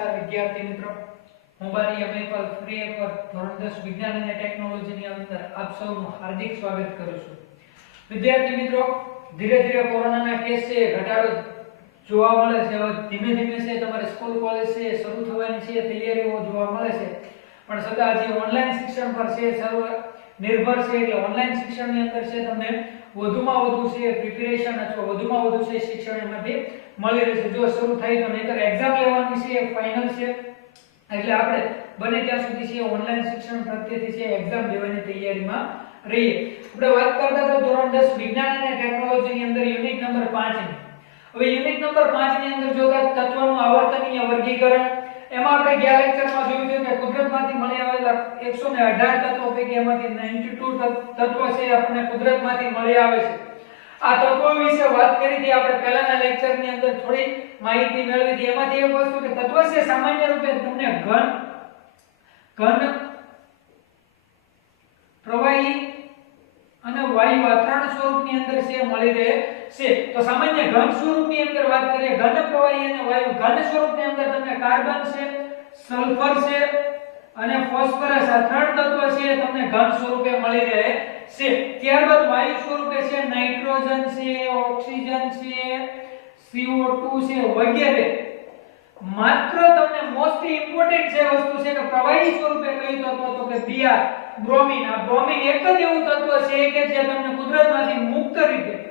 નમસ્કાર વિદ્યાર્થી મિત્રો. હું બારી અમેપલ ફ્રી એપર ધોરણ 10 વિજ્ઞાન અને ટેકનોલોજીની અંદર આપ સૌનું હાર્દિક સ્વાગત કરું છું. વિદ્યાર્થી મિત્રો, ધીરે ધીરે કોરોનાના કેસ છે ઘટાડો જોવા મળે છે. હવે ધીમે ધીમે છે તમારે સ્કૂલ, કોલેજ છે શરૂ થવાની છે, તૈયારીઓ જોવા મળે છે. પણ સદા હજી ઓનલાઈન શિક્ષણ પર છે સર્વ નિર્ભર છે એટલે ઓનલાઈન શિક્ષણની અંદર છે તમને વધુમાં વધુ છે પ્રિપેરેશન અથવા વધુમાં વધુ છે શિક્ષણ એમાંથી મળી રહેશે. જો શરૂ થઈ તો નહીતર એક્ઝામ લેવાની છે ફાઇનલ છે. એટલે આપણે બને ત્યાં સુધી છે ઓનલાઈન શિક્ષણ પ્રત્યેથી છે એક્ઝામ દેવાની તૈયારીમાં રહીએ. આપણે વાત કરતા હતા ધોરણ 10 વિજ્ઞાન અને ટેકનોલોજીની અંદર યુનિટ નંબર 5 ની. હવે યુનિટ નંબર 5 ની અંદર જોતા તત્વનું આવર્તનીય વર્ગીકરણ, એમાં આપણે ગયા લેક્ચરમાં જોયું હતું કે કુદરતમાંથી મળી આવેલા 118 તત્વો પૈકી એમાંથી 92 તત્વો છે, આપણને કુદરતમાંથી મળી આવે છે. આ તત્વો વિશે વાત કરી હતી આપણે પહેલાના લેક્ચરની અંદર થોડી માહિતી મેળવી હતી. એમાંથી એક વસ્તુ કે તત્વ છે સામાન્ય રૂપે તમને ઘન ઘન પ્રવાહી અને વાયુ આ ત્રણ સ્વરૂપની અંદર છે, મળી રહે છે. તો સામાન્ય ઘન સ્વરૂપની અંદર વાત કરીએ, ઘન પ્રવાહી અને વાયુ. ઘન સ્વરૂપની અંદર તમને કાર્બન છે, સલ્ફર છે અને ફોસ્ફરસ આ ત્રણ તત્વ છે, તમને ઘન સ્વરૂપે મળી રહે. છે. ત્યારબાદ વાયુ સ્વરૂપે છે, નાઇટ્રોજન છે, ઓક્સિજન છે CO2 છે, વગેરે. માત્ર તમને મોસ્ટ ઇમ્પોર્ટન્ટ જે વસ્તુ છે કે પ્રવાહી સ્વરૂપે કયું તત્વ તો કે Br બ્રોમિન આ બ્રોમિન એક જ એવું તત્વ છે કે જે તમને કુદરતમાંથી મુક્ત રીતે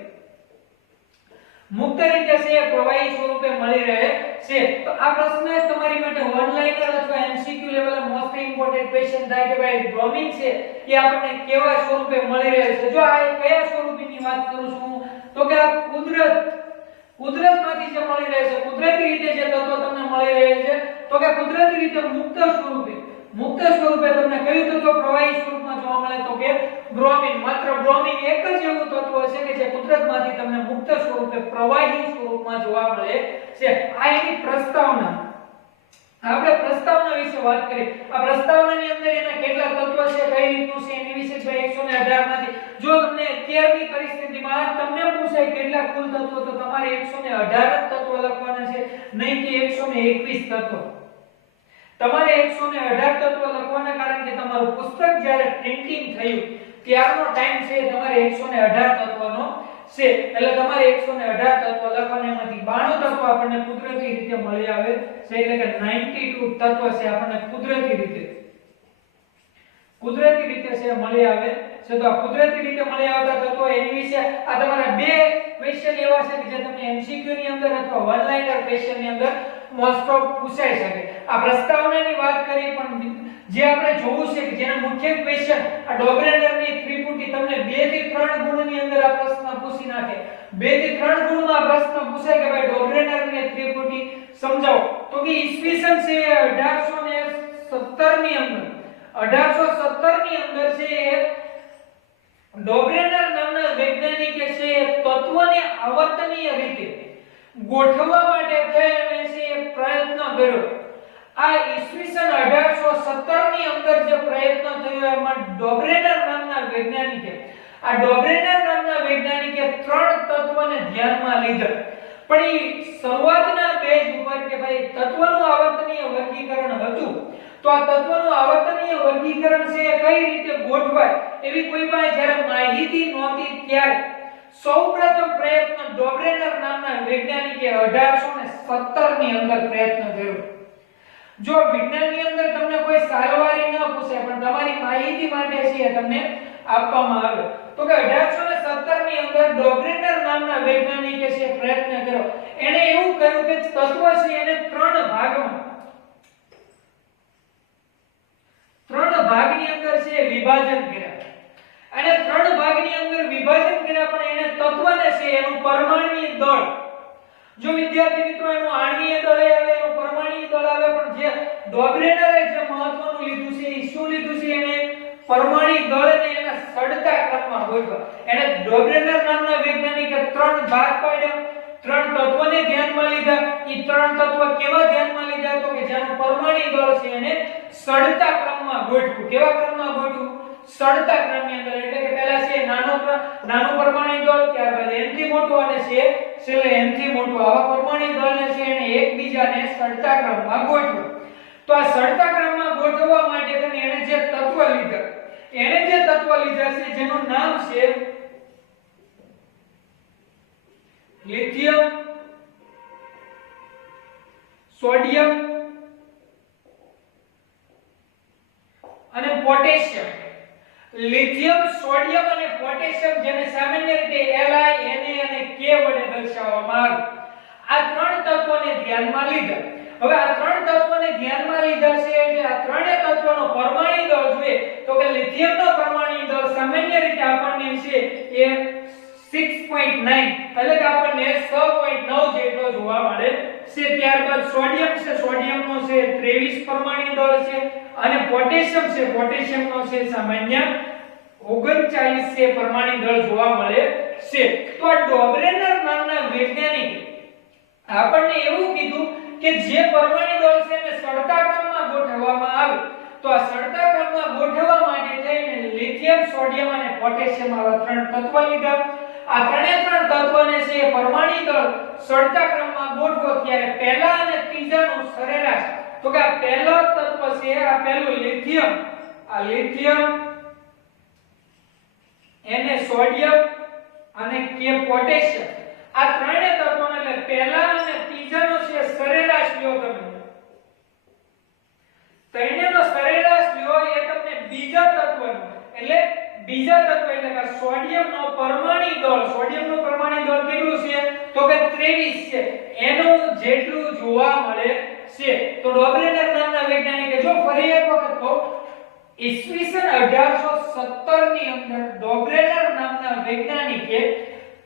મુક્ત રીતે છે, પ્રવાહી સ્વરૂપે મળી રહે છે. તો આ પ્રશ્ન તમારી માટે વન લાઇનર અથવા એમસીક્યુ લેવલે મોસ્ટ ઇમ્પોર્ટન્ટ ક્વેશ્ચન થાય કે ભાઈ બ્રોમિન છે એ આપણને કેવા સ્વરૂપે મળી રહે છે? જો આ કયા સ્વરૂપની વાત કરું છું, તો કે આ કુદરત, કુદરતમાંથી જે મળી રહે છે, કુદરતી રીતે જે તત્વો તમને મળી રહે છે, તો કે કુદરતી રીતે મુક્ત સ્વરૂપે મુક્ત સ્વરૂપે તમને કયું તત્વ પ્રવાહી સ્વરૂપમાં જોવા મળે? તો કે બ્રોમિન માત્ર બ્રોમિન એક જ એવું તત્વ છે કે જે કુદરતમાંથી તમને સ્વરૂપે પ્રવાહી સ્વરૂપમાં જોવા મળે છે. આ એની પ્રસ્તાવના. આપણે પ્રસ્તાવના વિશે વાત કરી. આ પ્રસ્તાવનાની અંદર એના કેટલા તત્વો છે, કઈ રીતનું છે, એની વિશે ભાઈ 118 માંથી જો તમને અત્યારની પરિસ્થિતિમાં તમને પૂછાય કેટલા કુલ તત્વો, તો તમારે 118 જ તત્વો લખવાના છે. નહીં કે 121 તત્વો. તમારે 118 તત્વો લખવાના કારણ કે તમારું પુસ્તક જ્યારે પ્રિન્ટિંગ થયું, ત્યારનો ટાઈમ છે તમારે 118 તત્વનો છે. એટલે તમારે 118 તત્વ લખવાના, એમાંથી 92 તત્વ આપણને કુદરતી રીતે મળી આવે છે. એટલે કે 92 તત્વ છે આપણને કુદરતી રીતે. કુદરતી રીતે છે, મળી આવે છે. તો આ કુદરતી રીતે મળી આવતા તત્વો એની વિશે આ તમારા બે ક્વેશ્ચન એવા છે કે જે તમને એમસીક્યુ ની અંદર અથવા વન લાઇનર ક્વેશ્ચનની અંદર મોસ્ટ ઓફ પૂછાઈ શકે. આ પ્રસ્તાવનાની વાત કરી, પણ જે આપણે જોવું છે કે જેના મુખ્ય ક્વેશ્ચન આ ડોબરેનરની ત્રિપુટી તમને 2 થી 3 ગુણની અંદર આ પ્રશ્ન પૂછી નાખે. 2 થી 3 ગુણમાં પ્રશ્ન પૂછે કે ભાઈ ડોબરેનરની ત્રિપુટી સમજાવો. તો કે ઈસવીસન છે 1817 ની અંદર. 1817 ની અંદર છે ડોબરેનર નામના વૈજ્ઞાનિકે છે તત્વને આવર્તનીય રીતે ગોઠવવા માટે થઈ અને છે પ્રયત્ન કર્યો? આ ઈસવીસન 1817 ની અંદર જે પ્રયત્ન થયો, એમાં ડોબ્રેનર નામના વૈજ્ઞાનિકે, આ ડોબ્રેનર નામના વૈજ્ઞાનિકે ત્રણ તત્વને ધ્યાનમાં લીધા. પણ એ શરૂઆતના બેઝ ઉપર કે ભાઈ તત્વનું આવર્તનીય વર્ગીકરણ હતું, તો આ તત્વનું આવર્તનીય વર્ગીકરણ છે એ કઈ રીતે ગોઠવાય એવી કોઈ પાસે જ્યારે માહિતી નહોતી ત્યારે. સૌપ્રથમ પ્રયત્ન ડોબરેનર નામના વૈજ્ઞાનિકે 1817 ની અંદર પ્રયત્ન કર્યો. જો વિજ્ઞાનની અંદર તમને કોઈ સારવારી ન પૂછે, પણ તમારી માહિતી માટે છે તમને આપવામાં આવે. તો કે 1817 ની અંદર ડોગ્રેટર નામના વૈજ્ઞાનિકે છે પ્રયત્ન કર્યો. એણે એવું કહ્યું કે તત્વ છે એને ત્રણ ભાગમાં. ત્રણ ભાગની અંદર છે વિભાજન કર્યા. અને ત્રણ ભાગની અંદર વિભાજન કર્યા પણ એને તત્વને છે એનું પરમાણ્વીય દળ જો વિદ્યાર્થી મિત્રો એનું આણ્વીય દળ આવે, એનું પરમાણ્વીય દળ આવે, પણ જે ડોબરેનરે જે મહત્વનું લીધું છે, એ શું લીધું છે એને? પરમાણ્વીય દળને એના સડતા ક્રમમાં ગોઠવા એને ડોબરેનર નામના વૈજ્ઞાનિકે ત્રણ ભાગ પાડ્યા. ત્રણ તત્વને ધ્યાનમાં લીધા. એ ત્રણ તત્વ કેવા ધ્યાનમાં લીધા? તો કે જેનું પરમાણ્વીય દળ છે એને સડતા ક્રમમાં ગોઠવું કેવા ક્રમમાં ગોઠવું સડતા ક્રમની અંદર એટલે કે પહેલા છે નાનો નાનું પરમાણુ દળ, ત્યારબાદ n થી મોટું અને છે છેલ્લે n થી મોટું. આવા પરમાણિક દળને છે એને એકબીજાને સળતા ક્રમમાં ગોઠવો. તો આ સળતા ક્રમમાં ગોઠવવા માટે તેને એને જે તત્વ લીધા, એને જે તત્વ લીધા છે, જેનું નામ છે લિથિયમ, સોડિયમ અને પોટેશિયમ. લિથિયમ, સોડિયમ અને પોટેશિયમ જેને સામાન્ય રીતે Li, Na અને K વડે દર્શાવવામાં આવે. આ ત્રણ તત્વોને ધ્યાનમાં લીધા. હવે આ ત્રણ તત્વોને ધ્યાનમાં લીધા છે એટલે આ ત્રણેય તત્વોનો પરમાણુ દળ જોઈએ તો કે લિથિયમનો પરમાણુ દળ સામાન્ય રીતે આપણને છે એ 6.9 એટલે કે આપણને 6.9 જેટલો જોવા મળે છે ત્યારબાદ સોડિયમ છે, સોડિયમનો છે 23 પરમાણુ દળ છે અને પોટેશિયમ છે, પોટેશિયમનો છે સામાન્ય 39 છે પરમાણુ દળ જોવા મળે છે. તો આ ડોબરેનર નામના વૈજ્ઞાનિક આપણને એવું કીધું કે જે પરમાણુ દળ છે એને સળતા ક્રમમાં ગોઠવવામાં આવે. તો આ સળતા ક્રમમાં ગોઠવવા માટે થઈને લિથિયમ, સોડિયમ અને પોટેશિયમ આવા ત્રણ તત્વ લીધા. આ ત્રણે ત્રણ તત્વને છે એ પરમાણુ દળ સળતા ક્રમમાં ગોઠવો ત્યારે પહેલા અને ત્રીજાનું સરેરાશ. તો કે આ પહેલો તત્વ છે, આ પહેલું લિથિયમ. આ લિથિયમ એને સોડિયમ અને કે પોટેશિયમ. આ ત્રણેય તત્વોને એટલે પહેલા અને ત્રીજાનો છે સરેરાશ લ્યો તમે. ત્રણેયનો સરેરાશ લ્યો એ તમને બીજા તત્વનો. એટલે બીજા તત્વ એટલે કે સોડિયમનો પરમાણિક દળ, સોડિયમનો પરમાણિક દળ કેટલું છે? તો કે 23 છે. એનું જેટલું જોવા મળે છે. તો ડોબ્રેનર નામના વૈજ્ઞાનિકે જો ફરી એક વખત કહું, ઈસવીસન 1817 ની અંદર ડોબ્રેનર નામના વૈજ્ઞાનિકે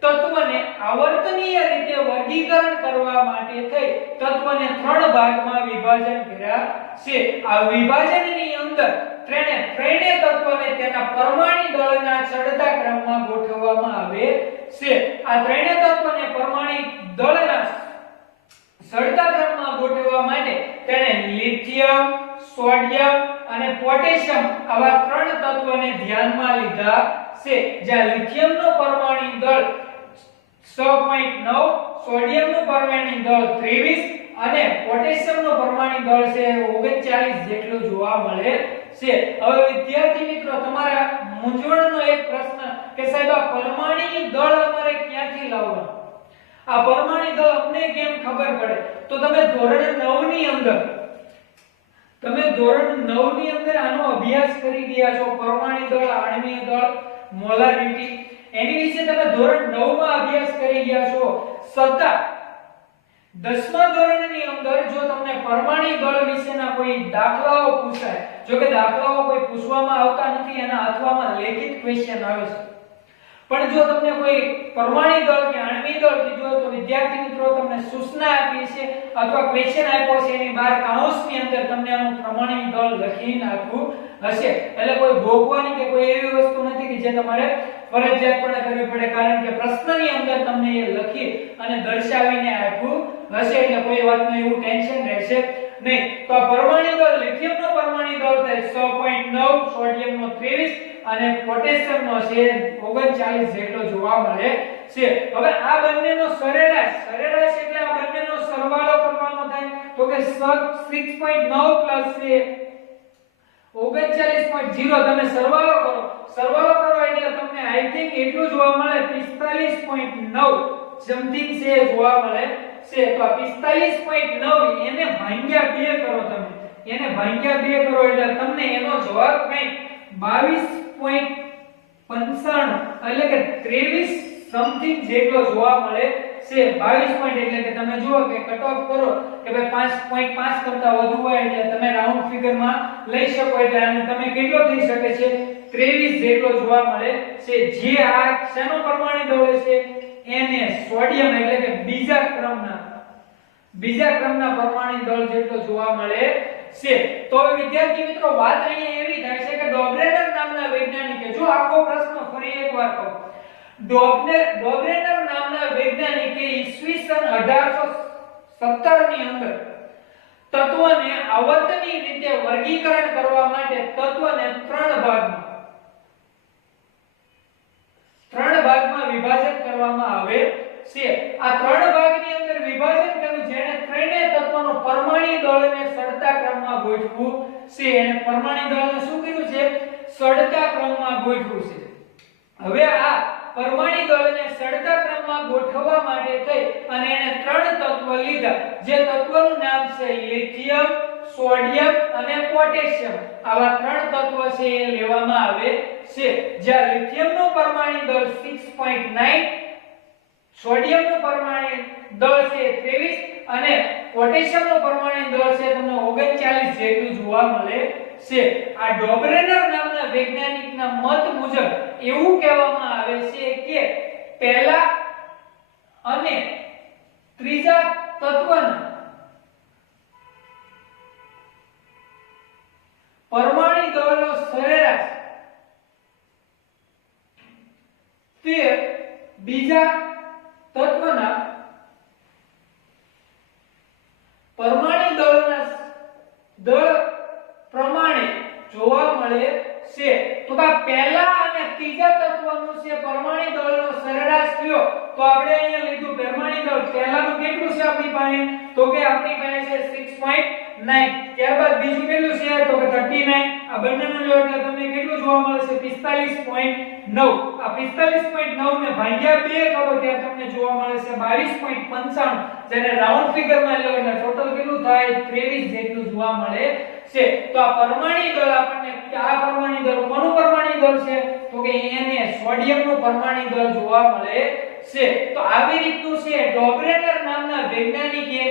તત્વને આવર્તનીય રીતે વર્ગીકરણ કરવા માટે થઈ તત્વને ત્રણ ભાગમાં વિભાજન કર્યા છે. આ વિભાજનની અંદર ત્રણે ત્રણે તત્વને તેના પરમાણુ દળના ચડતા ક્રમમાં ગોઠવવામાં આવે છે. આ ત્રણે તત્વને પરમાણુ દળના ચડતા ક્રમમાં ગોઠવવા માટે તેણે લિથિયમ, સોડિયમ અને પોટેશિયમ આવા ત્રણ તત્વોને ધ્યાનમાં લીધા છે. જ્યાં લિથિયમનો પરમાણુ દળ 6.9 સોડિયમનું પરમાણિક દળ 23 અને પોટેશિયમનું પરમાણિક દળ છે 39 જેટલું જોવા મળે છે. હવે વિદ્યાર્થી મિત્રો, તમારા મૂંઝવણનો એક પ્રશ્ન કે સાહેબ, આ પરમાણિક દળ અમારે ક્યાંથી લાવવાનું? આ પરમાણિક દળ અમને કેમ ખબર પડે? તો તમે ધોરણ 9 ની અંદર, તમે ધોરણ 9 ની અંદર આનો અભ્યાસ કરી ગયા છો. પરમાણિક દળ, આણ્વીય દળ, મોલારિટી ધોરણ 9 માં અભ્યાસ કરી ગયા છો. છતાં દસમા ધોરણની અંદર જો તમને પરમાણુ બળ વિશેના કોઈ દાખલાઓ પૂછાય, જો કે દાખલાઓ કોઈ પૂછવામાં આવતા નથી, એના અથવામાં લેખિત ક્વેશ્ચન આવે છે. પણ જો તમને કોઈ પરમાણુ દળ કે આણ્વી દળ કીધું હોય તો વિદ્યાર્થી મિત્રો તમને સૂચના આપી છે અથવા ક્વેશ્ચન આપ્યો છે એની બહાર કાઉન્સની અંદર તમને આનું પ્રમાણિત દળ લખી નાખવું હશે. એટલે કોઈ ભોગવાની કે કોઈ એવી વસ્તુ નથી કે જે તમારે ફરજિયાતપણે કરવી પડે, કારણ કે પ્રશ્નની અંદર તમને એ લખી અને દર્શાવીને આપ્યું હશે એટલે કોઈ વાતનું એવું ટેન્શન રહેશે નહીં. તો પરમાણિક પરમાણુ દળ લિથિયમનો પરમાણિક દળ થાય 6.9 સોડિયમનો 23 અને પોટેશિયમનો છે 39 જેટલો જોવા મળે છે. હવે આ બંનેનો સરેરાશ સરેરાશ એટલે આ બંનેનો સરવાળો કરવાનો થાય. તો કે 6.9 છે 39.0 તમે સરવાળો કરો. સરવાળો કરો એટલે તમને આઈ થિંક એટલું જોવા મળે 45.9 સમથિંગ છે જોવા મળે છે. તો આ 45.9 એને ભાગ્યા 2 કરો તમે. એને ભાગ્યા 2 કરો એટલે તમને એનો જવાબ કંઈક 22.95 એટલે કે 23 સમથિંગ જેટલો જોવા મળે છે 22 પોઈન્ટ એટલે કે તમે જુઓ કે કટ ઓફ કરો કે ભાઈ 5.5 કરતા વધુ હોય એટલે તમે રાઉન્ડ ફિગરમાં લઈ શકો એટલે આને તમે કેટલો થઈ શકે છે? 23 જેટલો જોવા મળે છે. જે આ શેનો પરમાણુ દળે છે? એને સોડિયમ એટલે કે બીજા ક્રમના બીજા ક્રમના પરમાણુ દળ જેટલો જોવા મળે છે. તો વિદ્યાર્થી મિત્રો, વાત અહીંયા એવી થાય છે કે ડોબ્રેનર નામના વૈજ્ઞાનિકે, જો આખો પ્રશ્ન ફરી એકવાર કહું ડોબ્રેનર ડોબ્રેનર નામના વૈજ્ઞાનિકે ઈસવીસન 1817 ની અંદર તત્વને આવર્તની રીતે વર્ગીકરણ કરવા માટે તત્વને ત્રણ ભાગમાં ત્રણ ભાગમાં વિભાજન કરવામાં આવે છે. આ ત્રણ ભાગની અંદર વિભાજન કર્યું જેને ત્રણેય તત્વનો પરમાણુ દળને સડતા ક્રમમાં ગોઠવું છે. એને પરમાણુ દળને શું કર્યું છે? સડતા ક્રમમાં ગોઠવું છે. હવે આ પરમાણુ દળને સળતા ક્રમમાં ગોઠવવા માટે થઈ અને એને ત્રણ તત્વ લીધા. જે તત્વનું નામ છે લિથિયમ, સોડિયમ અને પોટેશિયમ. આવા ત્રણ તત્વ છે એ લેવામાં આવે છે. જ્યાં લિથિયમનું પરમાણિક દળ 6.9 સોડિયમનું પરમાણિક દળ છે 23 અને પોટેશિયમનું પરમાણિક દળ છે તમને 39 જેટલું જોવા મળે. છે. આ ડોબરેનર નામના વૈજ્ઞાનિકના મત મુજબ એવું કહેવામાં આવે છે કે પહેલા અને ત્રીજા તત્વના પરમાણુ દળનો સરેરાશ તે બીજા તત્વના પરમાણુ દળના દળ મળે છે. તો કે પહેલા અને ત્રીજા તત્વનું છે પરમાણુ દળનો સરેરાશ કયો તો આપણે અહીંયા લીધું પરમાણુ દળ પહેલાનું કેટલું છે આપણી પાસે? તો કે આપણી પાસે છે 6.9 ત્યારબાદ બીજું કેટલું છે? તો કે 39 આ બંનેનું લો એટલે તમને જોવા મળે છે? 45.9 આ 45.9 ને ભાગ્યા 2 કરો ત્યારે તમને જોવા મળે છે 22.95 જેને રાઉન્ડ ફિગરમાં લો એટલે ટોટલ કેટલું થાય? 23 જેટલું જોવા મળે છે. તો આ પરમાણુ દળ આપણને આ પરમાણિક દળ કોનું પરમાણિક દળ છે? તો કે એને સોડિયમનું પરમાણિક દળ જોવા મળે છે. તો આવી રીતનું છે. ડોબરેટર નામના વૈજ્ઞાનિકે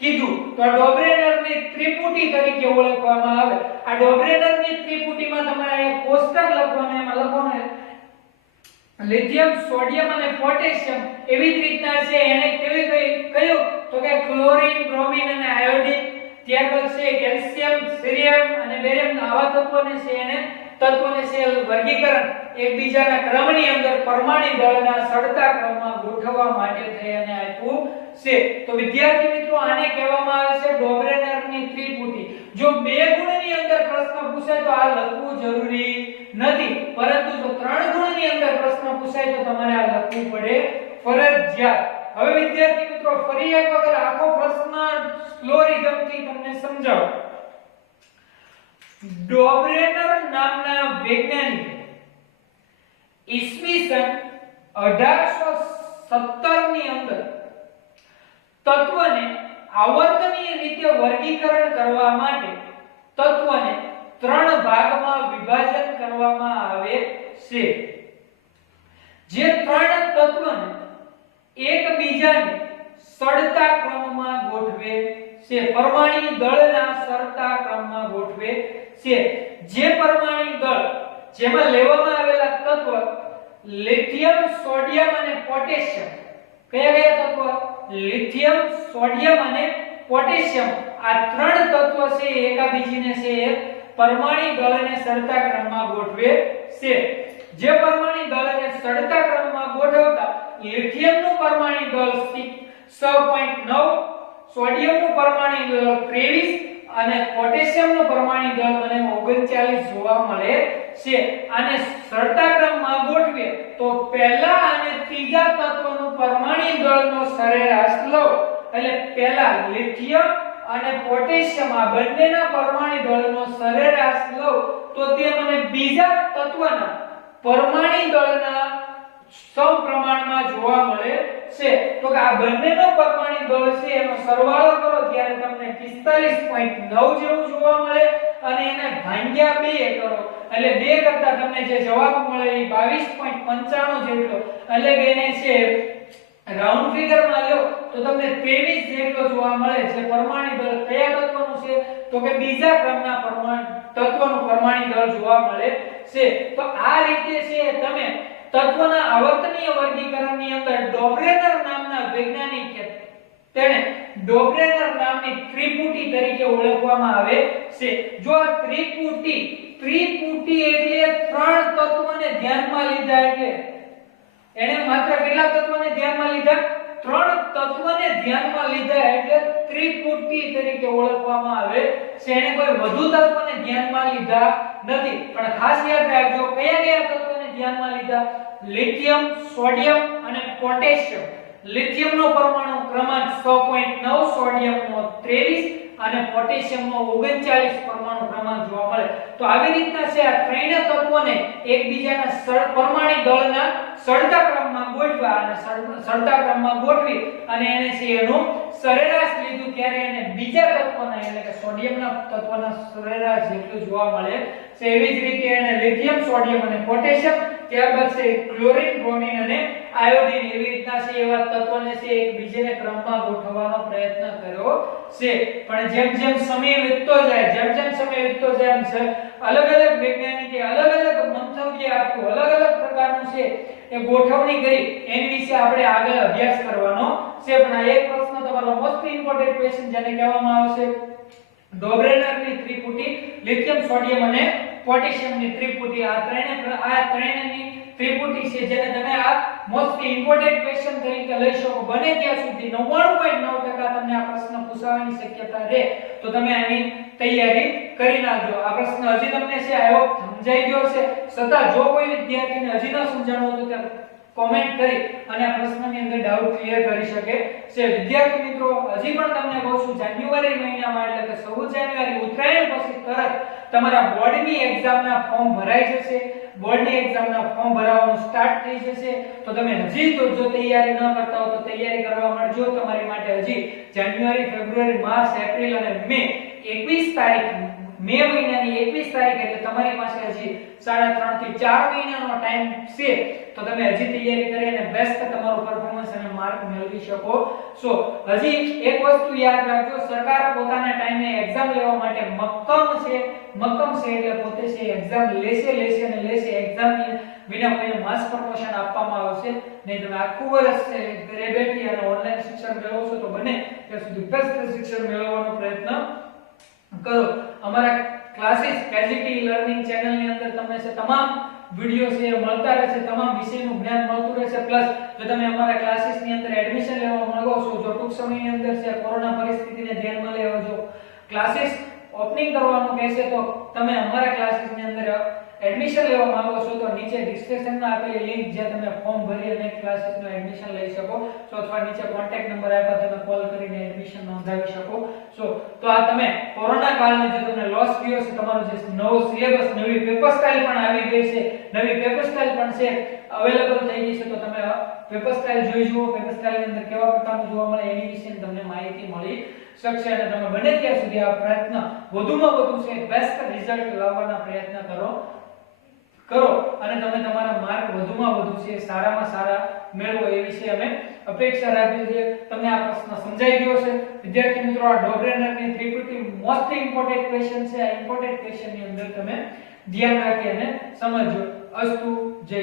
કીધું. તો આ ડોબ્રેનરની ત્રિપુટી તરીકે ઓળખવામાં આવે. આ ડોબ્રેનરની ત્રિપુટીમાં તમારે એક કોષ્ટક લખવાનું એમાં લખવાનું લિથિયમ, સોડિયમ અને પોટેશિયમ એવી જ રીતના છે. એને કેવી કઈ કયું? તો કે ક્લોરીન, બ્રોમિન અને ત્યારબાદ છે કેલ્શિયમ, સીરિયમ અને બેરિયમ આવા તત્વોને છે એને તત્વોને છે વર્ગીકરણ. એકબીજાના ક્રમની અંદર પરમાણુ દળના સડતા ક્રમમાં ગોઠવવા માટે થઈ આપ્યું છે. તો વિદ્યાર્થી મિત્રો, આને કહેવામાં આવે છે ડોબરેનરની ત્રિપુટી જો બે ગુણની અંદર પ્રશ્ન પૂછાય તો આ લખવું જરૂરી નથી. પરંતુ જો ત્રણ ગુણની અંદર પ્રશ્ન પૂછાય તો તમારે આ લખવું પડે ફરજિયાત. હવે વિદ્યાર્થી મિત્રો, ફરી એક વખત આખો પ્રશ્ન સ્લો થી તમને સમજાવો. ડોબરેનર નામના વૈજ્ઞાનિક ઈસવીસન 1817 ની અંદર તત્વને આવર્તનીય રીતે વર્ગીકરણ કરવા માટે તત્વને ત્રણ ભાગમાં વિભાજન કરવામાં આવે છે. જે ત્રણ તત્વને એકબીજાને સડતા ક્રમમાં ગોઠવે છે. પરમાણુ દળના સરતા ક્રમમાં ગોઠવે છે. જે પરમાણુ દળ જેમાં લેવામાં આવેલા તત્વ લિથિયમ, સોડિયમ અને પોટેશિયમ. કયા કયા તત્વ? લિથિયમ, સોડિયમ અને પોટેશિયમ. આ ત્રણ તત્વ છે એકાબીજીને છે એ પરમાણુ દળને સરતા ક્રમમાં ગોઠવે છે. જે પરમાણુ દળને સડતા ક્રમમાં ગોઠવતા લિથિયમનું પરમાણિક દળ 6.9 સોડિયમનું પરમાણિક દળ 23 અને પોટેશિયમનું પરમાણિક દળ મને 39 જોવા મળે છે. આને સરતા ક્રમમાં ગોઠવીએ તો પહેલા અને ત્રીજા તત્વનું પરમાણિક દળનો સરેરાશ લો એટલે પહેલા લિથિયમ અને પોટેશિયમ, આ બંનેના પરમાણિક દળનો સરેરાશ લો તો તે મને બીજા તત્વના પરમાણિક દળના સમપ્રમાણમાં જોવા મળે છે. તો કે આ બંનેનો પરમાણિક દળ છે, એનો સરવાળો કરો, ત્યારે તમને 45.9 જેવું જોવા મળે અને એને ભાગ્યા 2 કરો. એટલે 2 કરતા તમને જે જવાબ મળે એ 22.95 જેટલો. એટલે કે એને છે રાઉન્ડ ફિગરમાં લ્યો, તો તમને 23 જેટલો જોવા મળે છે પરમાણિક દળ કયા તત્વનું છે? તો કે બીજા ક્રમના પરમાણુ તત્વનું પરમાણિક દળ જોવા મળે છે. તો આ રીતે છે, તમે તત્વના આવર્તનીય વર્ગીકરણની અંદર ડોબ્રેનર નામના વૈજ્ઞાનિકે તેણે ડોબ્રેનર નામની ત્રિપુટી તરીકે ઓળખવામાં આવે છે. જો ત્રિપુટી ત્રિપુટી એટલે ત્રણ તત્વોને ધ્યાનમાં લીધા એટલે એણે માત્ર કેટલા તત્વોને ધ્યાનમાં લીધા? ત્રણ તત્વોને ધ્યાનમાં લીધા એટલે ત્રિપુટી તરીકે ઓળખવામાં આવે છે. એને કોઈ વધુ તત્વોને ધ્યાનમાં લીધા નથી. પણ ખાસ યાદ રાખજો, કયા કયા તત્વોને ધ્યાનમાં લીધા? લિથિયમ, સોડિયમ અને પોટેશિયમ. લિથિયમનો પરમાણુ ક્રમાંક 6.9 સોડિયમનો 23 અને પોટેશિયમનો 39 પરમાણુ ક્રમાંક જોવા મળે. તો આવી રીતના છે આ ત્રણેય તત્વોને એકબીજાના પરમાણિક દળના સળતા ક્રમમાં ગોઠવા અને સળ- સળતા ક્રમમાં ગોઠવી અને એને છે એનું સરેરાશ લીધું ત્યારે એને બીજા તત્વના, એટલે કે સોડિયમના તત્વના સરેરાશ જેટલું જોવા મળે છે. એવી જ રીતે એને લિથિયમ, સોડિયમ અને પોટેશિયમ ત્યારબાદ છે ક્લોરીન, બ્રોમિન અને આયોડિન. એવી રીતના છે એવા તત્વોને છે એકબીજાને ક્રમમાં ગોઠવવાનો પ્રયત્ન કર્યો છે. પણ જેમ જેમ સમય વીતતો જાય, જેમ જેમ સમય વીતતો જાય એમ છે, અલગ અલગ વૈજ્ઞાનિકે અલગ અલગ મંતવ્ય આપ્યું અલગ અલગ પ્રકારનું છે એ ગોઠવણી કરી. એની વિશે આપણે આગળ અભ્યાસ કરવાનો છે. પણ આ એક પ્રશ્ન તમારો મોસ્ટ ઇમ્પોર્ટન્ટ ક્વેશ્ચન જેને કહેવામાં આવશે ડોબ્રેનરની ત્રિપુટી, લિથિયમ, સોડિયમ અને પોટેશિયમની ત્રિપુટી આ ત્રણે આ ત્રણેયની ત્રિપુટી છે જેને તમે આ મોસ્ટ ઇમ્પોર્ટન્ટ ક્વેશ્ચન તરીકે લઈ શકો. બને ત્યાં સુધી 99.9% તમને આ પ્રશ્ન પૂછાવાની શક્યતા રહે. તો તમે આની તૈયારી કરી નાખજો. આ પ્રશ્ન હજી તમને છે આયો સમજાઈ ગયો છે છતાં જો કોઈ વિદ્યાર્થીને હજી ન સમજાણો તો તે કોમેન્ટ કરી અને આ પ્રશ્નની અંદર ડાઉટ ક્લિયર કરી શકે છે. વિદ્યાર્થી મિત્રો, હજી પણ તમને કહું છું, જાન્યુઆરી મહિનામાં, એટલે કે 16 જાન્યુઆરી ઉત્તરાયણ પછી તરત તમારા બોર્ડની એક્ઝામના ફોર્મ ભરાઈ જશે. બોર્ડની એક્ઝામના ફોર્મ ભરાવાનું સ્ટાર્ટ થઈ જશે. તો તમે હજી તો જો તૈયારી ન કરતા હો તો તૈયારી કરવા માંડજો તમારી માટે હજી જાન્યુઆરી, ફેબ્રુઆરી, માર્ચ, એપ્રિલ અને મે 21 તારીખ મે મહિનાની 21 તારીખ એટલે તમારી પાસે હજી સાડા ત્રણથી ચાર મહિનાનો ટાઈમ છે, તો તમે હજી તૈયારી કરી અને બેસ્ટ તમારું પરફોર્મન્સ અને માર્ક મેળવી શકો. છો હજી એક વસ્તુ યાદ રાખજો, સરકાર પોતાના ટાઈમે એક્ઝામ લેવા માટે મક્કમ છે મક્કમ છે એટલે પોતે છે એક્ઝામ લેશે લેશે અને લેશે. એક્ઝામ વિના કોઈ માસ પ્રમોશન આપવામાં આવશે નહીં. તમે આખું વર્ષ છે, ઘરે બેઠી અને ઓનલાઈન શિક્ષણ મેળવશો તો બને ત્યાં સુધી બેસ્ટ શિક્ષણ મેળવવાનો પ્રયત્ન કરો. અમારા ક્લાસીસ એજીટી લર્નિંગ ચેનલની અંદર તમને છે તમામ વિડિયો છે મળતા રહેશે, તમામ વિષયનું જ્ઞાન મળતું રહેશે. પ્લસ જો તમે અમારા ક્લાસીસની અંદર એડમિશન લેવા માંગો છો, જો ટૂંક સમયની અંદર છે કોરોના પરિસ્થિતિને ધ્યાનમાં લેવા જો ક્લાસીસ ઓપનિંગ કરવાનું કહેશે, તો તમે અમારા ક્લાસીસની અંદર એડમિશન લેવા માંગો છો તો નીચે ડિસ્ક્રિપ્શનમાં આપેલી લિંક જે તમે ફોર્મ ભરી અને ક્લાસીસનું એડમિશન લઈ શકો. છો અથવા નીચે કોન્ટેક્ટ નંબર આપ્યા તમે કોલ કરીને એડમિશન નોંધાવી શકો. છો તો આ તમે કોરોના કાળની જે તમને લોસ થયો છે, તમારો જે નવો સિલેબસ નવી પેપર સ્ટાઇલ પણ આવી ગઈ છે. નવી પેપર સ્ટાઇલ પણ છે. અવેલેબલ થઈ ગઈ છે, તો તમે પેપર સ્ટાઇલ જોઈ જુઓ. પેપર સ્ટાઇલની અંદર કેવા પ્રકારનું જોવા મળે એની વિશે તમને માહિતી મળી શકશે અને તમે બને ત્યાં સુધી આ પ્રયત્ન વધુમાં વધુ છે. બેસ્ટ રિઝલ્ટ લાવવાના પ્રયત્ન કરો. કરો અને તમે તમારા માર્ક વધુમાં વધુ છે, સારામાં સારા મેળવો એ વિશે અમે અપેક્ષા રાખીએ છીએ. તમને આ પ્રશ્ન સમજાઈ ગયો છે. વિદ્યાર્થી મિત્રો, આ ડોબ્રેનરની ત્રિપુટી મોસ્ટ ઇમ્પોર્ટન્ટ ક્વેશ્ચન છે. આ ઇમ્પોર્ટન્ટ ક્વેશ્ચનની અંદર તમે ધ્યાન રાખી અને સમજો. અસ્તુ, જય